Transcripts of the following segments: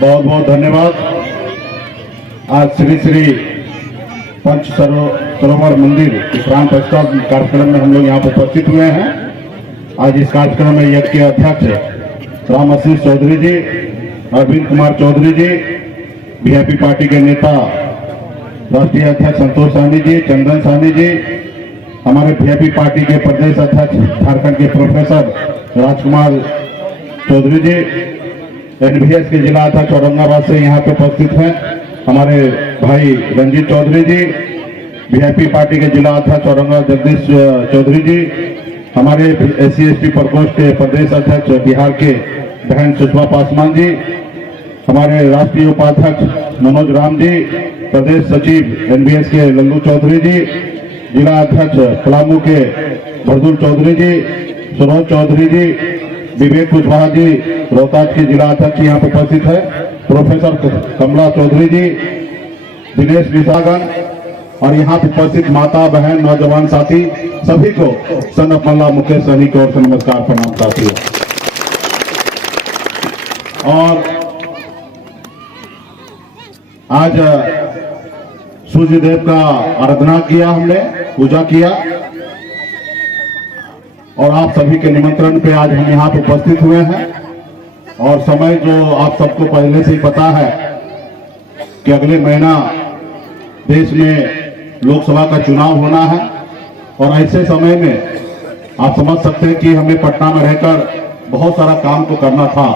बहुत बहुत धन्यवाद। आज श्री श्री पंच सरोवर मंदिर प्राण प्रतिष्ठा कार्यक्रम में हम लोग यहाँ पर उपस्थित हुए हैं। आज इस कार्यक्रम में यज्ञ के अध्यक्ष राम आशीष चौधरी जी, अरविंद कुमार चौधरी जी, वीआईपी पार्टी के नेता राष्ट्रीय अध्यक्ष संतोष साहनी जी, चंदन साहनी जी, हमारे वीआईपी पार्टी के प्रदेश अध्यक्ष झारखंड के प्रोफेसर राजकुमार चौधरी जी, एनवीएस के जिला अध्यक्ष औरंगाबाद से यहाँ पे उपस्थित हैं हमारे भाई रंजीत चौधरी जी, वीआईपी पार्टी के जिला अध्यक्ष औरंगाबाद जगदीश चौधरी जी, हमारे SC/ST प्रकोष्ठ के प्रदेश अध्यक्ष बिहार के बहन सुषमा पासवान जी, हमारे राष्ट्रीय उपाध्यक्ष मनोज राम जी, प्रदेश सचिव एनवीएस के लल्लू चौधरी जी, जिला अध्यक्ष पलामू के भरदुल चौधरी जी, सरोज चौधरी जी, विवेक कुशवाहा जी, रोहतास के जिला अध्यक्ष यहाँ पर उपस्थित है, प्रोफेसर कमला चौधरी जी, दिनेश निशागन और यहाँ पर उपस्थित माता बहन नौजवान साथी सभी को सन ऑफ मल्ला मुकेश सहनी की ओर से नमस्कार प्रणाम करती है। और आज सूर्य देव का आराधना किया, हमने पूजा किया और आप सभी के निमंत्रण पे आज हम यहाँ पे उपस्थित हुए हैं। और समय जो आप सबको पहले से ही पता है कि अगले महीना देश में लोकसभा का चुनाव होना है और ऐसे समय में आप समझ सकते हैं कि हमें पटना में रहकर बहुत सारा काम तो करना था,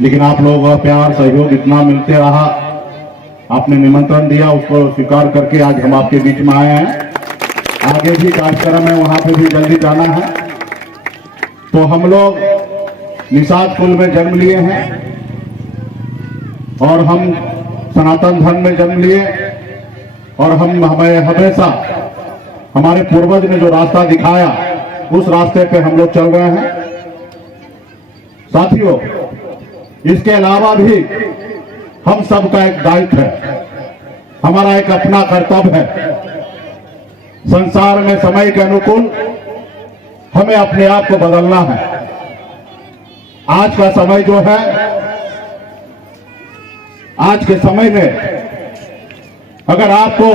लेकिन आप लोगों का प्यार सहयोग इतना मिलते रहा, आपने निमंत्रण दिया, उसको स्वीकार करके आज हम आपके बीच में आए हैं। आगे भी कार्यक्रम है, वहां पे भी जल्दी जाना है। तो हम लोग निषाद कुल में जन्म लिए हैं और हम सनातन धर्म में जन्म लिए और हम हमें हमेशा हमारे पूर्वज ने जो रास्ता दिखाया उस रास्ते पे हम लोग चल रहे हैं। साथियों, इसके अलावा भी हम सबका एक दायित्व है, हमारा एक अपना कर्तव्य है। संसार में समय के अनुकूल हमें अपने आप को बदलना है। आज का समय जो है, आज के समय में अगर आपको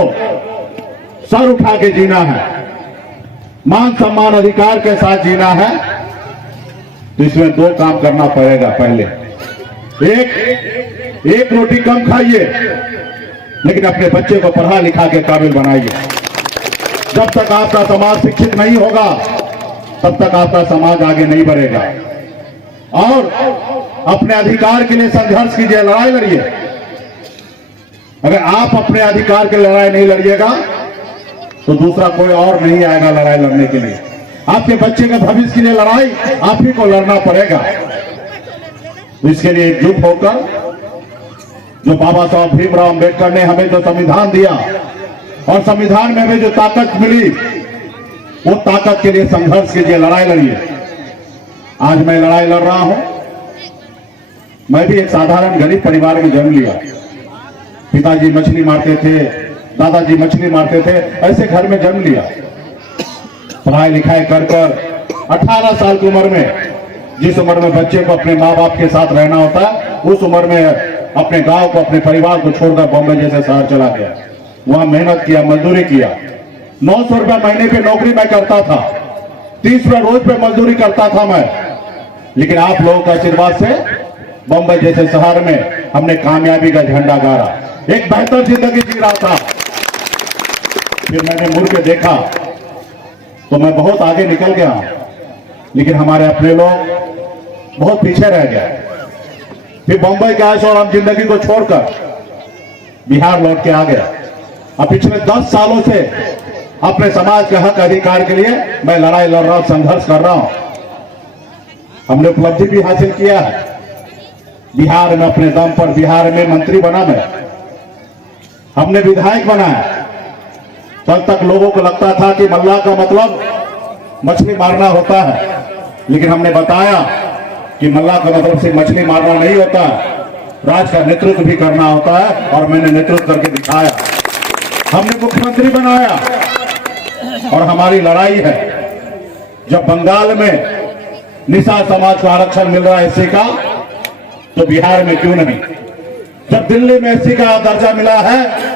सर उठा के जीना है, मान सम्मान अधिकार के साथ जीना है, तो इसमें दो काम करना पड़ेगा। पहले एक रोटी कम खाइए, लेकिन अपने बच्चे को पढ़ा लिखा के काबिल बनाइए। जब तक आपका समाज शिक्षित नहीं होगा तब तक आपका समाज आगे नहीं बढ़ेगा। और अपने अधिकार के लिए संघर्ष कीजिए, लड़ाई लड़िए। अगर आप अपने अधिकार के लिए लड़ाई नहीं लड़िएगा तो दूसरा कोई और नहीं आएगा लड़ाई लड़ने के लिए। आपके बच्चे के भविष्य के लिए लड़ाई आप ही को लड़ना पड़ेगा। तो इसके लिए एकजुट होकर जो बाबा साहब भीमराव अम्बेडकर ने हमें जो संविधान दिया और संविधान में हमें जो ताकत मिली, वो ताकत के लिए संघर्ष कीजिए, लड़ाई लड़िए। आज मैं लड़ाई लड़ रहा हूं। मैं भी एक साधारण गरीब परिवार में जन्म लिया। पिताजी मछली मारते थे, दादाजी मछली मारते थे, ऐसे घर में जन्म लिया। पढ़ाई लिखाई कर 18 साल की उम्र में, जिस उम्र में बच्चे को अपने माँ बाप के साथ रहना होता है, उस उम्र में अपने गांव को, अपने परिवार को छोड़कर बॉम्बे जैसे शहर चला गया। वहां मेहनत किया, मजदूरी किया। 900 रुपया महीने पे नौकरी मैं करता था, 30 रुपया रोज पे मजदूरी करता था मैं। लेकिन आप लोगों के आशीर्वाद से बॉम्बे जैसे शहर में हमने कामयाबी का झंडा गाड़ा, एक बेहतर जिंदगी जी रहा था। फिर मैंने मुड़ के देखा तो मैं बहुत आगे निकल गया, लेकिन हमारे अपने लोग बहुत पीछे रह गए। फिर बॉम्बे के आए और हम जिंदगी को छोड़कर बिहार लौट के आ गए। अब पिछले 10 सालों से अपने समाज के हक अधिकार के लिए मैं लड़ाई लड़ रहा हूं, संघर्ष कर रहा हूं। हमने उपलब्धि भी हासिल किया है। बिहार में अपने दम पर बिहार में मंत्री बना मैं, हमने विधायक बनाया। कल तक लोगों को लगता था कि मल्लाह का मतलब मछली मारना होता है, लेकिन हमने बताया कि मल्लाह का मतलब सिर्फ मछली मारना नहीं होता है, राज का नेतृत्व भी करना होता है। और मैंने नेतृत्व करके दिखाया। हमने मुख्यमंत्री बनाया। और हमारी लड़ाई है, जब बंगाल में निषाद समाज को आरक्षण मिल रहा है एससी का, तो बिहार में क्यों नहीं? जब दिल्ली में एससी का दर्जा मिला है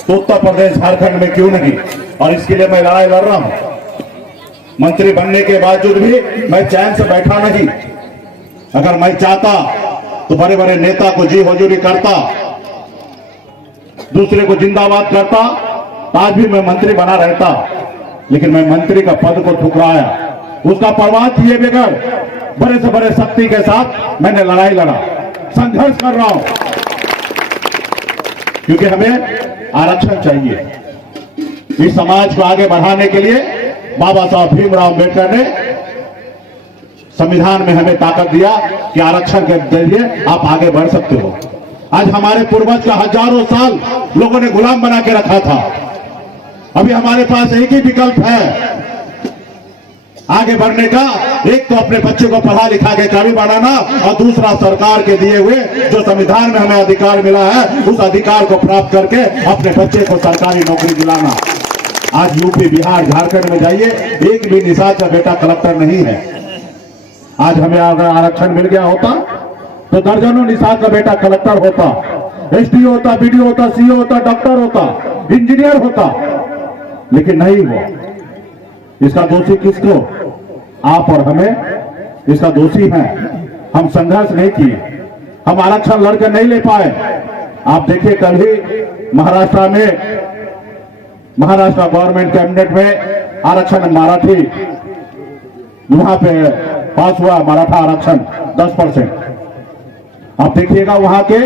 तो उत्तर प्रदेश, झारखंड में क्यों नहीं? और इसके लिए मैं लड़ाई लड़ रहा हूं। मंत्री बनने के बावजूद भी मैं चैन से बैठा नहीं। अगर मैं चाहता तो बड़े बड़े नेता को जी हुजूरी करता, दूसरे को जिंदाबाद करता, आज भी मैं मंत्री बना रहता। लेकिन मैं मंत्री का पद को ठुकराया, उसका परवाह किए बगैर बड़े से बड़े शक्ति के साथ मैंने लड़ाई लड़ा, संघर्ष कर रहा हूं, क्योंकि हमें आरक्षण चाहिए। इस समाज को आगे बढ़ाने के लिए बाबा साहब भीमराव अम्बेडकर ने संविधान में हमें ताकत दिया कि आरक्षण के जरिए आप आगे बढ़ सकते हो। आज हमारे पूर्वज का हजारों साल लोगों ने गुलाम बना के रखा था। अभी हमारे पास एक ही विकल्प है आगे बढ़ने का। एक तो अपने बच्चे को पढ़ा लिखा के काबिल बनाना, और दूसरा सरकार के दिए हुए जो संविधान में हमें अधिकार मिला है, उस अधिकार को प्राप्त करके अपने बच्चे को सरकारी नौकरी दिलाना। आज यूपी, बिहार, झारखंड में जाइए, एक भी निषाद का बेटा कलेक्टर नहीं है। आज हमें अगर आरक्षण मिल गया होता तो दर्जनों निषाद का बेटा कलेक्टर होता, एसडीओ होता, बीडीओ होता, सीओ होता, डॉक्टर होता, इंजीनियर होता, लेकिन नहीं हुआ। इसका दोषी किसको? आप और हमें इसका दोषी हैं। हम संघर्ष नहीं किए, हम आरक्षण लड़कर नहीं ले पाए। आप देखिए, कल ही महाराष्ट्र गवर्नमेंट कैबिनेट में आरक्षण मराठी, वहां पे पास हुआ मराठा आरक्षण 10%। आप देखिएगा वहां के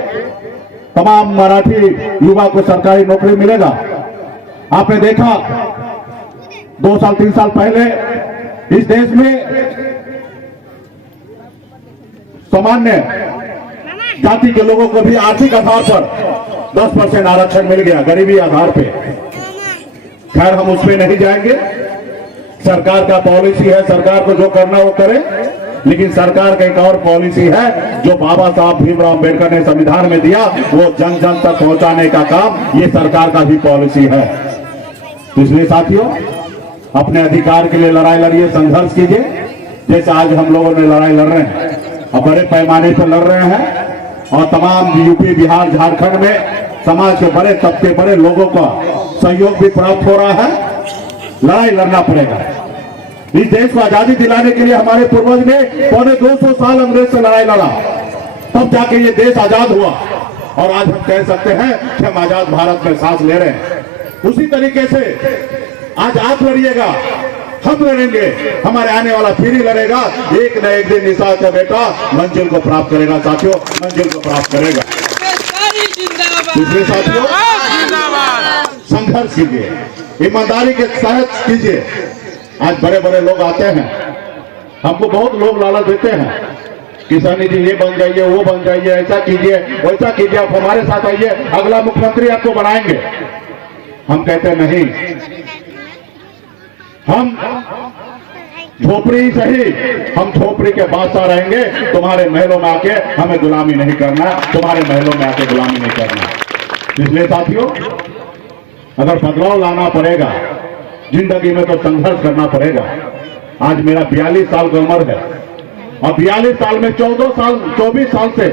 तमाम मराठी युवा को सरकारी नौकरी मिलेगा। आपने देखा 2 साल 3 साल पहले इस देश में सामान्य जाति के लोगों को भी आर्थिक आधार पर 10% आरक्षण मिल गया, गरीबी आधार पे। खैर, हम उसमें नहीं जाएंगे। सरकार का पॉलिसी है, सरकार को जो करना वो करे। लेकिन सरकार का एक और पॉलिसी है जो बाबा साहब भीमराव अम्बेडकर ने संविधान में दिया, वो जन जन तक पहुंचाने का काम ये सरकार का भी पॉलिसी है। तो इसलिए साथियों, अपने अधिकार के लिए लड़ाई लड़िए, संघर्ष कीजिए, जैसे आज हम लोगों ने लड़ाई लड़ रहे हैं और बड़े पैमाने पर लड़ रहे हैं। और तमाम यूपी, बिहार, झारखंड में समाज के बड़े तबके, बड़े लोगों का सहयोग भी प्राप्त हो रहा है। लड़ाई लड़ना पड़ेगा। इस देश को आजादी दिलाने के लिए हमारे पूर्वज ने 250 साल अंग्रेज से लड़ाई लड़ा, तब जाके ये देश आजाद हुआ। और आज हम कह सकते हैं कि हम आजाद भारत में सांस ले रहे हैं। उसी तरीके से आज आप लड़िएगा, हम लड़ेंगे, हमारे आने वाला पीढ़ी लड़ेगा। एक न एक दिन निशा का बेटा मंजिल को प्राप्त करेगा साथियों, मंजिल को प्राप्त करेगा। इसलिए साथियों संघर्ष कीजिए, ईमानदारी के साथ कीजिए। आज बड़े बड़े लोग आते हैं, हमको बहुत लोग लालच देते हैं, किसानी जी ये बन जाइए, वो बन जाइए, ऐसा कीजिए, वैसा कीजिए, आप हमारे साथ आइए, अगला मुख्यमंत्री आपको बनाएंगे। हम कहते हैं नहीं, हम झोपड़ी ही सही, हम झोपड़ी के बादशाह रहेंगे। तुम्हारे महलों में आके हमें गुलामी नहीं करना, तुम्हारे महलों में आके गुलामी नहीं करना। इसलिए साथियों अगर बदलाव लाना पड़ेगा जिंदगी में तो संघर्ष करना पड़ेगा। आज मेरा 42 साल की उम्र है और 42 साल में 24 साल से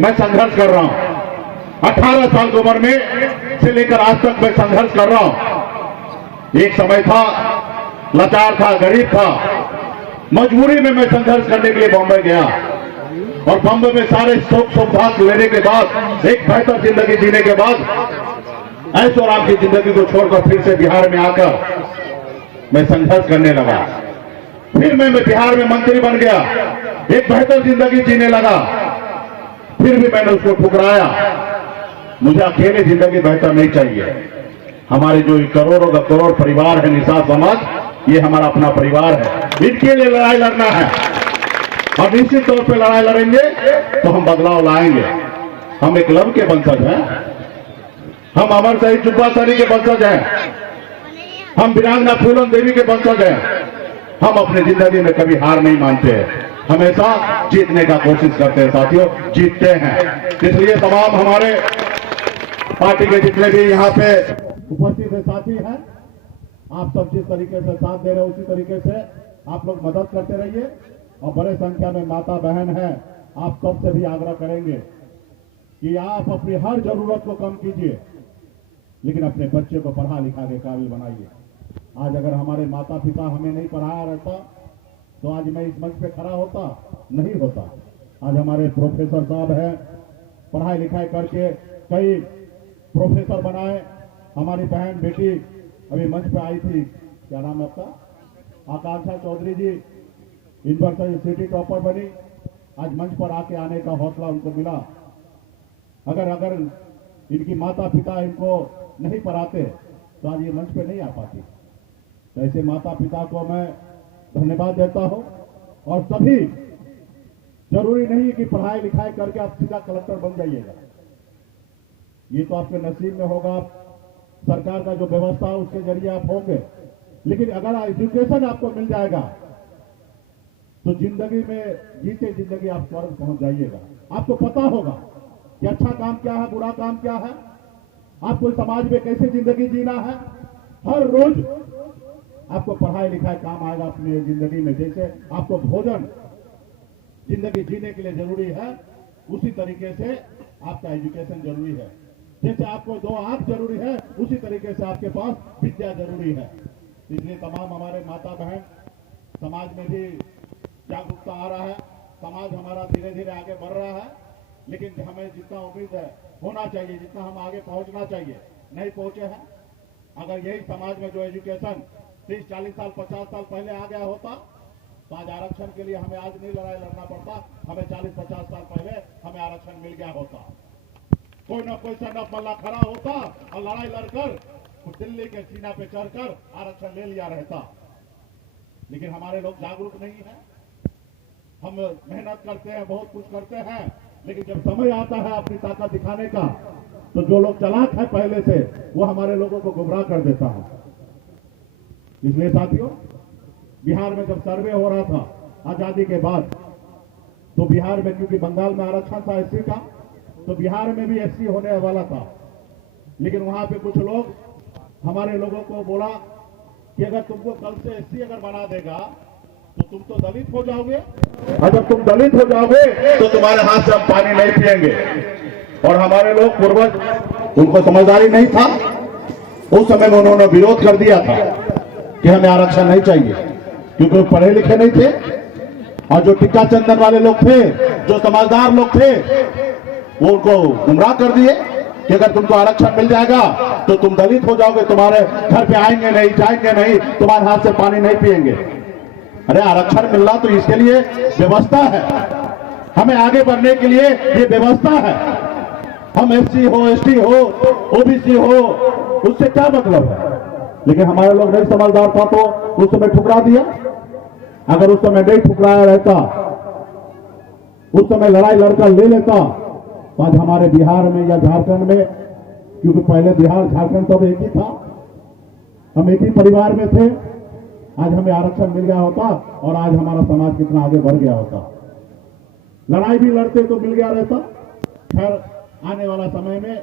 मैं संघर्ष कर रहा हूं। 18 साल की उम्र में से लेकर आज तक मैं संघर्ष कर रहा हूं। एक समय था, लाचार था, गरीब था, मजबूरी में मैं संघर्ष करने के लिए बॉम्बे गया और बॉम्बे में सारे सुख सुविधा लेने के बाद, एक बेहतर जिंदगी जीने के बाद, ऐशो आराम की जिंदगी को छोड़कर फिर से बिहार में आकर मैं संघर्ष करने लगा। फिर मैं बिहार में मंत्री बन गया, एक बेहतर जिंदगी जीने लगा, फिर भी मैंने उसको ठुकराया। मुझे अकेले जिंदगी बेहतर नहीं चाहिए। हमारे जो करोड़ों का करोड़ परिवार है निशा समाज, ये हमारा अपना परिवार है, इनके लिए लड़ाई लड़ना है और निश्चित तौर पे लड़ाई लड़ेंगे तो हम बदलाव लाएंगे। हम एक लव के वंशज हैं, हम अमर शहीद जुब्बा सरी के वंशज हैं, हम वीरांगना फूलन देवी के वंशज हैं। हम अपनी जिंदगी में कभी हार नहीं मानते हैं, हमेशा जीतने का कोशिश करते हैं साथियों, जीतते हैं। इसलिए तमाम हमारे पार्टी के जितने भी यहाँ पे उपस्थित है साथी हैं, आप सब जिस तरीके से साथ दे रहे हैं उसी तरीके से आप लोग मदद करते रहिए। और बड़े संख्या में माता बहन है, आप सबसे भी आग्रह करेंगे कि आप अपनी हर जरूरत को कम कीजिए, लेकिन अपने बच्चे को पढ़ा लिखा के काबिल बनाइए। आज अगर हमारे माता पिता हमें नहीं पढ़ाया रहता तो आज मैं इस मंच पे खड़ा होता नहीं होता। आज हमारे प्रोफेसर साहब हैं, पढ़ाई लिखाई करके कई प्रोफेसर बनाए। हमारी बहन बेटी अभी मंच पे आई थी, क्या नाम है आपका, आकांक्षा चौधरी जी, यूनिवर्सिटी टॉपर बनी। आज मंच पर आके आने का हौसला उनको मिला। अगर इनकी माता पिता इनको नहीं पढ़ाते तो आज ये मंच पे नहीं आ पाती। तो ऐसे माता पिता को मैं धन्यवाद देता हूं। और सभी, जरूरी नहीं कि पढ़ाई लिखाई करके आप सीधा कलेक्टर बन जाइएगा, ये तो आपके नसीब में होगा, सरकार का जो व्यवस्था है उसके जरिए आप होंगे। लेकिन अगर एजुकेशन आपको मिल जाएगा तो जिंदगी में जीते जिंदगी आप स्वर्ग पहुंच जाइएगा। आपको पता होगा कि अच्छा काम क्या है, बुरा काम क्या है, आपको समाज में कैसे जिंदगी जीना है। हर रोज आपको पढ़ाई लिखाई काम आएगा अपनी जिंदगी में। जैसे आपको भोजन जिंदगी जीने के लिए जरूरी है, उसी तरीके से आपका एजुकेशन जरूरी है। जैसे आपको 2 आंख जरूरी है, उसी तरीके से आपके पास विद्या जरूरी है। इसलिए तमाम हमारे माता बहन, समाज में भी जागरूकता आ रहा है, समाज हमारा धीरे धीरे आगे बढ़ रहा है। लेकिन हमें जितना उम्मीद है होना चाहिए, जितना हम आगे पहुंचना चाहिए, नहीं पहुंचे हैं। अगर यही समाज में जो एजुकेशन 30-40 साल 50 साल पहले आ गया होता तो आज आरक्षण के लिए हमें आज नहीं लड़ाई लड़ना पड़ता। हमें 40-50 साल पहले हमें आरक्षण मिल गया होता। कोई ना कोई सन्नत मल्ला खड़ा होता और लड़ाई लड़कर दिल्ली के सीना पे चढ़कर आरक्षण ले लिया रहता। लेकिन हमारे लोग जागरूक नहीं है। हम मेहनत करते हैं, बहुत कुछ करते हैं, लेकिन जब समय आता है अपनी ताकत दिखाने का तो जो लोग चालाक है पहले से, वो हमारे लोगों को गुमराह कर देता है। इसलिए साथियों, बिहार में जब सर्वे हो रहा था आजादी के बाद, तो बिहार में, क्योंकि बंगाल में आरक्षण था एससी का, तो बिहार में भी एससी होने वाला था। लेकिन वहां पे कुछ लोग हमारे लोगों को बोला कि अगर तुमको कल से एससी अगर बना देगा तो तुम तो दलित हो जाओगे, और जब तुम दलित हो जाओगे तो तुम्हारे हाथ से हम पानी नहीं पिएंगे। और हमारे लोग पूर्वज, उनको समझदारी नहीं था, उस समय में उन्होंने विरोध कर दिया था कि हमें आरक्षण नहीं चाहिए, क्योंकि वो पढ़े लिखे नहीं थे। और जो टिक्का चंदन वाले लोग थे, जो समझदार लोग थे, वो उनको गुमराह कर दिए। कि अगर तुमको आरक्षण मिल जाएगा तो तुम दलित हो जाओगे, तुम्हारे घर पे आएंगे नहीं, जाएंगे नहीं, तुम्हारे हाथ से पानी नहीं पिएंगे। अरे आरक्षण मिलना तो इसके लिए व्यवस्था है, हमें आगे बढ़ने के लिए ये व्यवस्था है। हम एससी हो, एसटी हो, ओबीसी हो, उससे क्या मतलब है? लेकिन हमारे लोग नहीं समझदार था तो उस समय ठुकरा दिया। अगर उस समय नहीं ठुकराया रहता, उस समय लड़ाई लड़कर ले लेता, तो आज हमारे बिहार में या झारखंड में, क्योंकि पहले बिहार झारखंड सब एक ही था, हम एक ही परिवार में थे, आज हमें आरक्षण मिल गया होता और आज हमारा समाज कितना आगे बढ़ गया होता। लड़ाई भी लड़ते तो मिल गया रहता। खैर, आने वाला समय में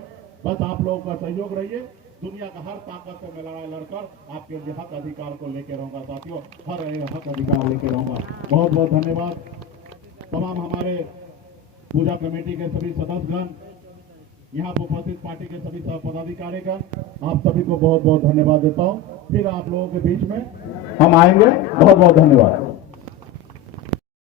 बस आप लोगों का सहयोग रहिए। दुनिया का हर ताकत से मैं लड़ाई लड़कर आपके हक अधिकार को लेकर रहूंगा साथियों, हर हक अधिकार लेकर रहूंगा। बहुत बहुत धन्यवाद तमाम हमारे पूजा कमेटी के सभी सदस्यगण, यहाँ पर उपस्थित पार्टी के सभी पदाधिकारीगण, आप सभी को बहुत बहुत धन्यवाद देता हूँ। फिर आप लोगों के बीच में हम आएंगे। बहुत बहुत धन्यवाद।